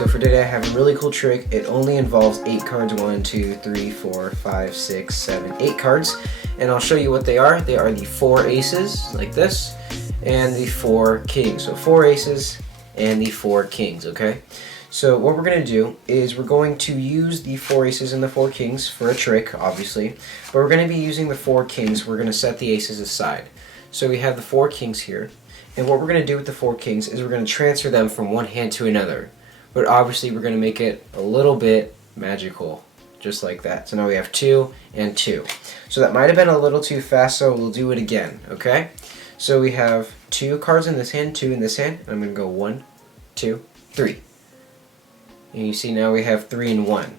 so for today I have a really cool trick. It only involves 8 cards, 1, 2, 3, 4, 5, 6, 7, 8 cards. And I'll show you what they are. They are the 4 aces, like this, and the 4 kings. So 4 aces and the 4 kings, okay? So what we're going to do is we're going to use the 4 aces and the 4 kings for a trick, obviously. But we're going to be using the 4 kings. We're going to set the aces aside. So we have the 4 kings here. And what we're going to do with the 4 kings is we're going to transfer them from one hand to another. But obviously we're going to make it a little bit magical, just like that. So now we have 2 and 2. So that might have been a little too fast, so we'll do it again, okay? So we have 2 cards in this hand, 2 in this hand. And I'm going to go 1, 2, 3. And you see now we have 3 and 1.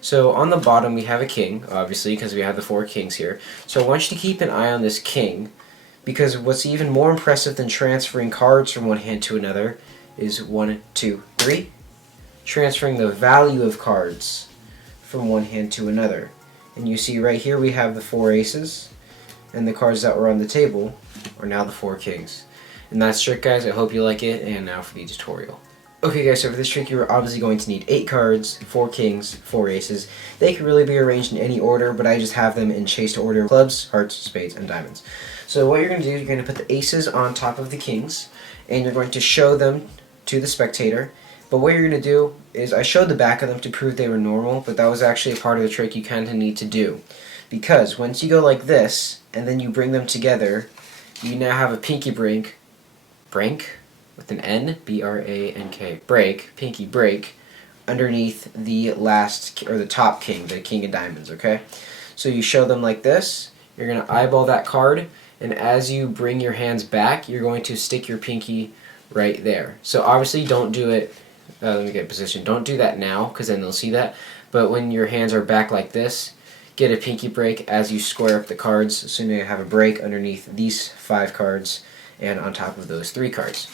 So on the bottom we have a king, obviously, because we have the 4 kings here. So I want you to keep an eye on this king, because what's even more impressive than transferring cards from one hand to another is 1, 2, 3. Transferring the value of cards from one hand to another. And you see right here we have the 4 aces, and the cards that were on the table are now the 4 kings. And that's the trick, guys. I hope you like it, and now for the tutorial. Okay guys, so for this trick you're obviously going to need 8 cards, 4 kings, 4 aces. They can really be arranged in any order, but I just have them in chased order: clubs, hearts, spades, and diamonds. So what you're going to do is you're going to put the aces on top of the kings, and you're going to show them to the spectator. But what you're going to do is, I showed the back of them to prove they were normal, but that was actually a part of the trick you kind of need to do. Because once you go like this, and then you bring them together, you now have a pinky break, with an N, B-R-A-N-K, break, pinky break, underneath the last, or the top king, the king of diamonds, okay? So you show them like this, you're going to eyeball that card, and as you bring your hands back, you're going to stick your pinky right there. So obviously don't do it, let me get a position, don't do that now, because then they'll see that, but when your hands are back like this, get a pinky break as you square up the cards, so you have a break underneath these 5 cards, and on top of those 3 cards.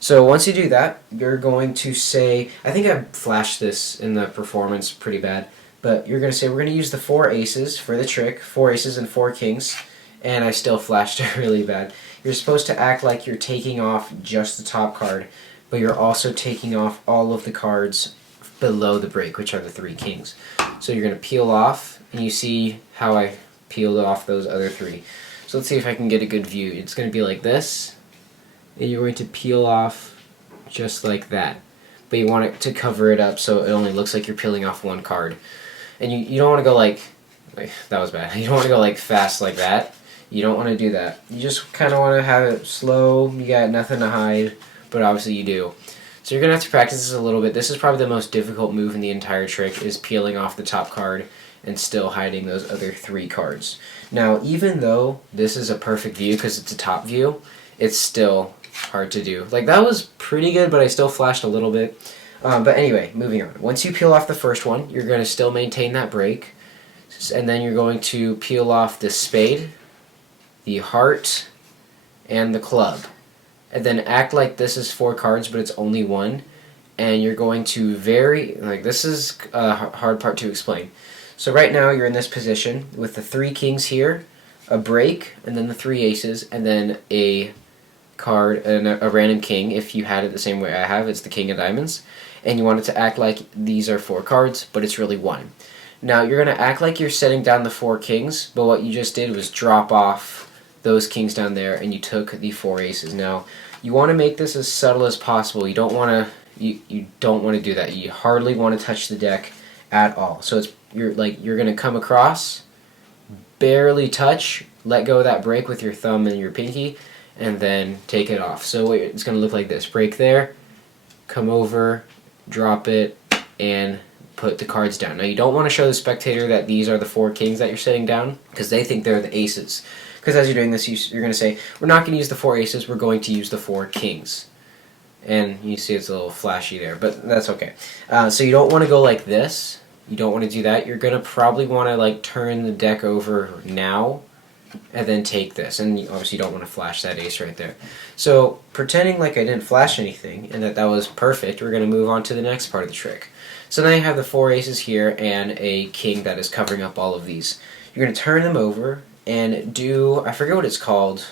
So once you do that, you're going to say, I think I flashed this in the performance pretty bad, but you're going to say we're going to use the 4 aces for the trick, 4 aces and 4 kings, and I still flashed it really bad. You're supposed to act like you're taking off just the top card, but you're also taking off all of the cards below the break, which are the 3 kings. So you're going to peel off, and you see how I peeled off those other 3. So let's see if I can get a good view. It's going to be like this. And you're going to peel off just like that. But you want it to cover it up so it only looks like you're peeling off 1 card. And you don't want to go like, that was bad. You don't want to go like fast like that. You don't want to do that. You just kind of want to have it slow. You got nothing to hide, but obviously you do. So you're going to have to practice this a little bit. This is probably the most difficult move in the entire trick, is peeling off the top card and still hiding those other 3 cards. Now, even though this is a perfect view because it's a top view, it's still hard to do. Like, that was pretty good, but I still flashed a little bit. But anyway, moving on. Once you peel off the first one, you're going to still maintain that break. And then you're going to peel off the spade, the heart, and the club. And then act like this is 4 cards, but it's only 1. And you're going to this is a hard part to explain. So right now you're in this position with the 3 kings here, a break, and then the 3 aces, and then a card, and a random king. If you had it the same way I have, it's the king of diamonds, and you want it to act like these are 4 cards, but it's really 1. Now you're going to act like you're setting down the 4 kings, but what you just did was drop off those kings down there, and you took the 4 aces. Now you want to make this as subtle as possible. You don't want to do that. You hardly want to touch the deck at all. So you're going to come across, barely touch, let go of that break with your thumb and your pinky, and then take it off. So it's going to look like this. Break there, come over, drop it, and put the cards down. Now you don't want to show the spectator that these are the 4 kings that you're setting down, because they think they're the aces. Because as you're doing this, you're going to say, we're not going to use the 4 aces, we're going to use the 4 kings. And you see it's a little flashy there, but that's okay. So you don't want to go like this. You don't want to do that. You're going to probably want to turn the deck over now, and then take this, and you obviously don't want to flash that ace right there. So pretending like I didn't flash anything and that was perfect, we're going to move on to the next part of the trick. So now you have the 4 aces here and a king that is covering up all of these. You're going to turn them over and do, I forget what it's called,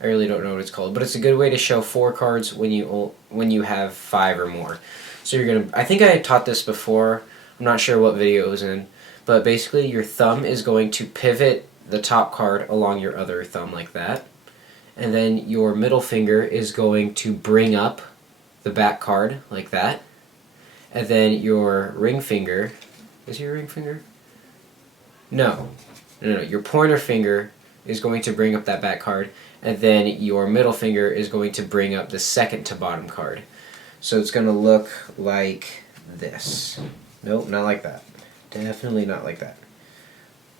I really don't know what it's called, but it's a good way to show 4 cards when you have 5 or more. So you're gonna, I think I taught this before, I'm not sure what video it was in, but basically your thumb is going to pivot the top card along your other thumb like that, and then your middle finger is going to bring up the back card like that, and then your ring finger, is your ring finger? No, your pointer finger is going to bring up that back card, and then your middle finger is going to bring up the second to bottom card. So it's going to look like this. Nope, not like that. Definitely not like that.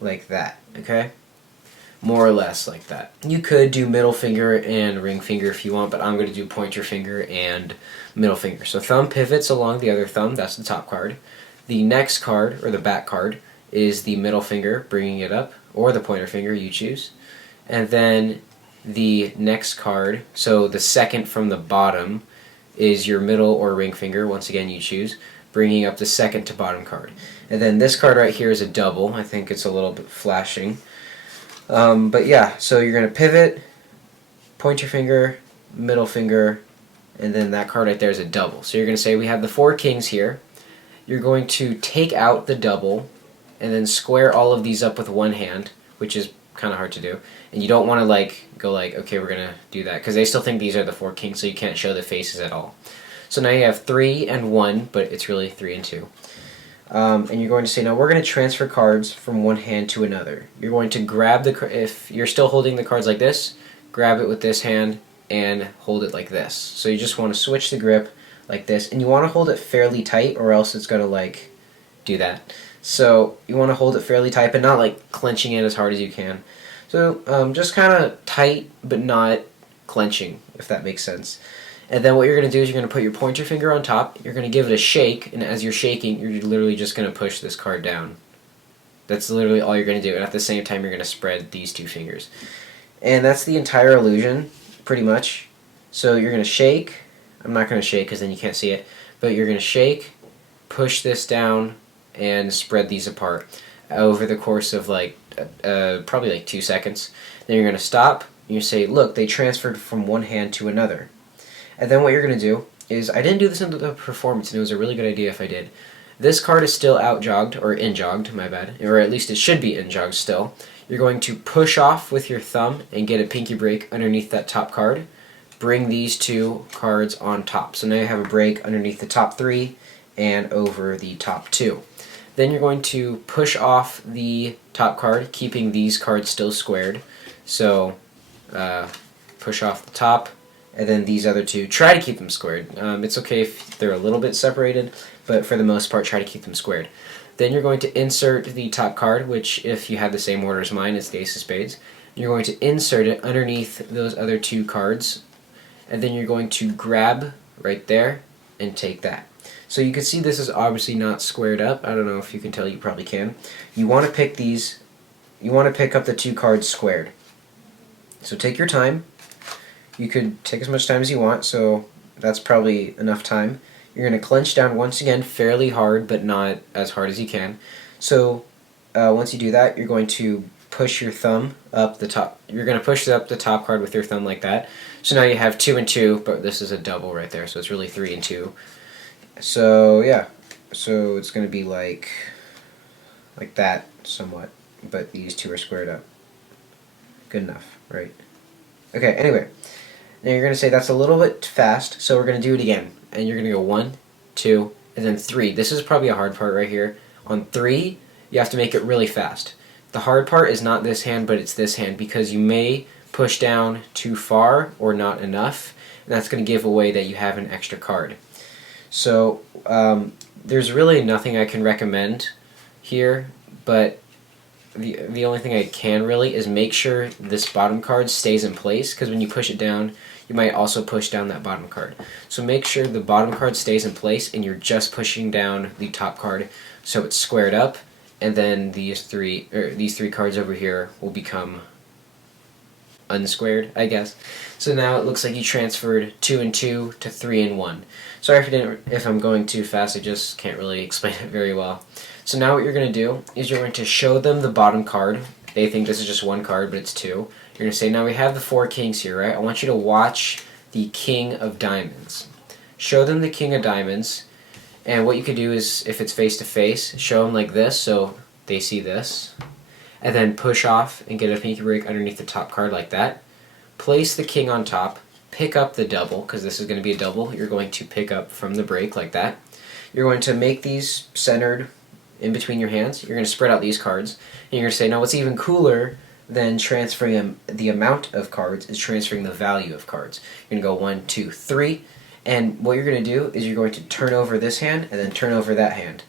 Like that, okay? More or less like that. You could do middle finger and ring finger if you want, but I'm going to do pointer finger and middle finger. So thumb pivots along the other thumb, that's the top card. The next card, or the back card, is the middle finger, bringing it up, or the pointer finger, you choose. And then the next card, so the second from the bottom, is your middle or ring finger, once again you choose, bringing up the second to bottom card. And then this card right here is a double. I think it's a little bit flashing. But yeah, so you're going to pivot, pointer finger, middle finger, and then that card right there is a double. So you're going to say we have the 4 kings here. You're going to take out the double and then square all of these up with one hand, which is kind of hard to do. And you don't want to go okay, we're going to do that, because they still think these are the 4 kings, so you can't show the faces at all. So now you have 3 and 1, but it's really 3 and 2. And you're going to say, now we're going to transfer cards from one hand to another. You're going to grab if you're still holding the cards like this, grab it with this hand and hold it like this. So you just want to switch the grip like this, and you want to hold it fairly tight, or else it's going to do that. So you want to hold it fairly tight, but not clenching it as hard as you can. So just kind of tight, but not clenching, if that makes sense. And then what you're going to do is you're going to put your pointer finger on top, you're going to give it a shake, and as you're shaking, you're literally just going to push this card down. That's literally all you're going to do, and at the same time you're going to spread these 2 fingers. And that's the entire illusion, pretty much. So you're going to shake, I'm not going to shake because then you can't see it, but you're going to shake, push this down, and spread these apart over the course of probably 2 seconds. Then you're going to stop, and you say, look, they transferred from one hand to another. And then what you're going to do is, I didn't do this in the performance, and it was a really good idea if I did. This card is still out-jogged, or in-jogged, my bad, or at least it should be in-jogged still. You're going to push off with your thumb and get a pinky break underneath that top card. Bring these 2 cards on top. So now you have a break underneath the top 3 and over the top 2. Then you're going to push off the top card, keeping these cards still squared. So push off the top, and then these other 2, try to keep them squared. It's okay if they're a little bit separated, but for the most part, try to keep them squared. Then you're going to insert the top card, which, if you have the same order as mine, is the Ace of Spades. You're going to insert it underneath those other 2 cards, and then you're going to grab right there and take that. So you can see this is obviously not squared up. I don't know if you can tell, you probably can. You want to pick these, you want to pick up the 2 cards squared. So take your time. You could take as much time as you want, so that's probably enough time. You're going to clench down once again fairly hard, but not as hard as you can. So once you do that, you're going to push your thumb up the top. You're going to push up the top card with your thumb like that. So now you have 2 and 2, but this is a double right there, so it's really 3 and 2. So yeah, so it's going to be like that somewhat, but these 2 are squared up. Good enough, right? Okay, anyway. Now you're going to say that's a little bit fast, so we're going to do it again. And you're going to go 1, 2, and then 3. This is probably a hard part right here. On 3, you have to make it really fast. The hard part is not this hand, but it's this hand, because you may push down too far or not enough, and that's going to give away that you have an extra card. So there's really nothing I can recommend here, but the only thing I can really is make sure this bottom card stays in place, because when you push it down, you might also push down that bottom card. So make sure the bottom card stays in place and you're just pushing down the top card so it's squared up, and then these three cards over here will become unsquared, I guess. So now it looks like you transferred 2 and 2 to 3 and 1. Sorry if I'm going too fast, I just can't really explain it very well. So now what you're going to do is you're going to show them the bottom card. They think this is just 1 card, but it's 2. You're going to say, now we have the 4 kings here, right? I want you to watch the King of Diamonds. Show them the King of Diamonds, And what you could do is, if it's face to face, show them like this so they see this. And then push off and get a pinky break underneath the top card like that. Place the king on top. Pick up the double, because this is going to be a double. You're going to pick up from the break like that. You're going to make these centered in between your hands. You're going to spread out these cards. And you're going to say, now what's even cooler than transferring the amount of cards is transferring the value of cards. You're going to go 1, 2, 3. And what you're going to do is you're going to turn over this hand and then turn over that hand.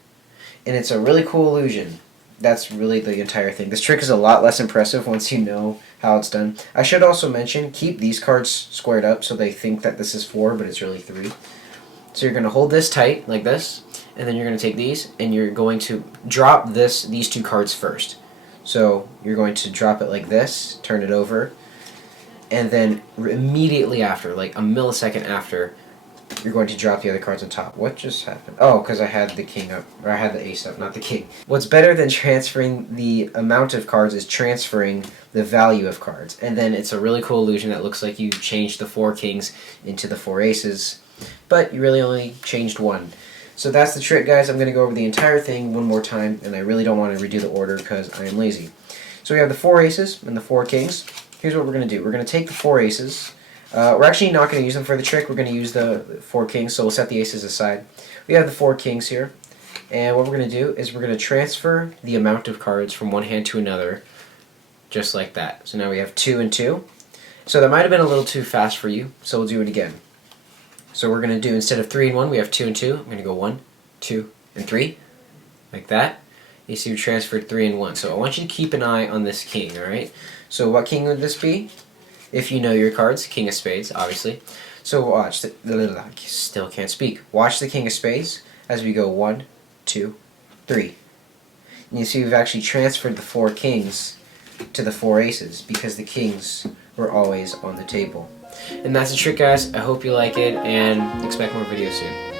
And it's a really cool illusion. That's really the entire thing. This trick is a lot less impressive once you know how it's done. I should also mention, keep these cards squared up so they think that this is 4, but it's really 3. So you're going to hold this tight, like this, and then you're going to take these, and you're going to drop these 2 cards first. So you're going to drop it like this, turn it over, and then immediately after, like a millisecond after, you're going to drop the other cards on top. What just happened? Oh, because I had the king up, or I had the ace up, not the king. What's better than transferring the amount of cards is transferring the value of cards. And then it's a really cool illusion that looks like you changed the 4 kings into the 4 aces, but you really only changed 1. So that's the trick, guys. I'm going to go over the entire thing one more time, and I really don't want to redo the order because I am lazy. So we have the 4 aces and the 4 kings. Here's what we're going to do. We're going to take the 4 aces. We're actually not going to use them for the trick. We're going to use the 4 kings, so we'll set the aces aside. We have the 4 kings here, and what we're going to do is we're going to transfer the amount of cards from one hand to another, just like that. So now we have 2 and 2. So that might have been a little too fast for you, so we'll do it again. So we're going to do, instead of 3 and 1, we have 2 and 2. I'm going to go 1, 2, and 3, like that. You see we transferred 3 and 1. So I want you to keep an eye on this king, alright? So what king would this be? If you know your cards, King of Spades, obviously. So watch, still can't speak. Watch the King of Spades as we go 1, 2, 3. And you see we've actually transferred the 4 kings to the 4 aces because the kings were always on the table. And that's the trick, guys. I hope you like it and expect more videos soon.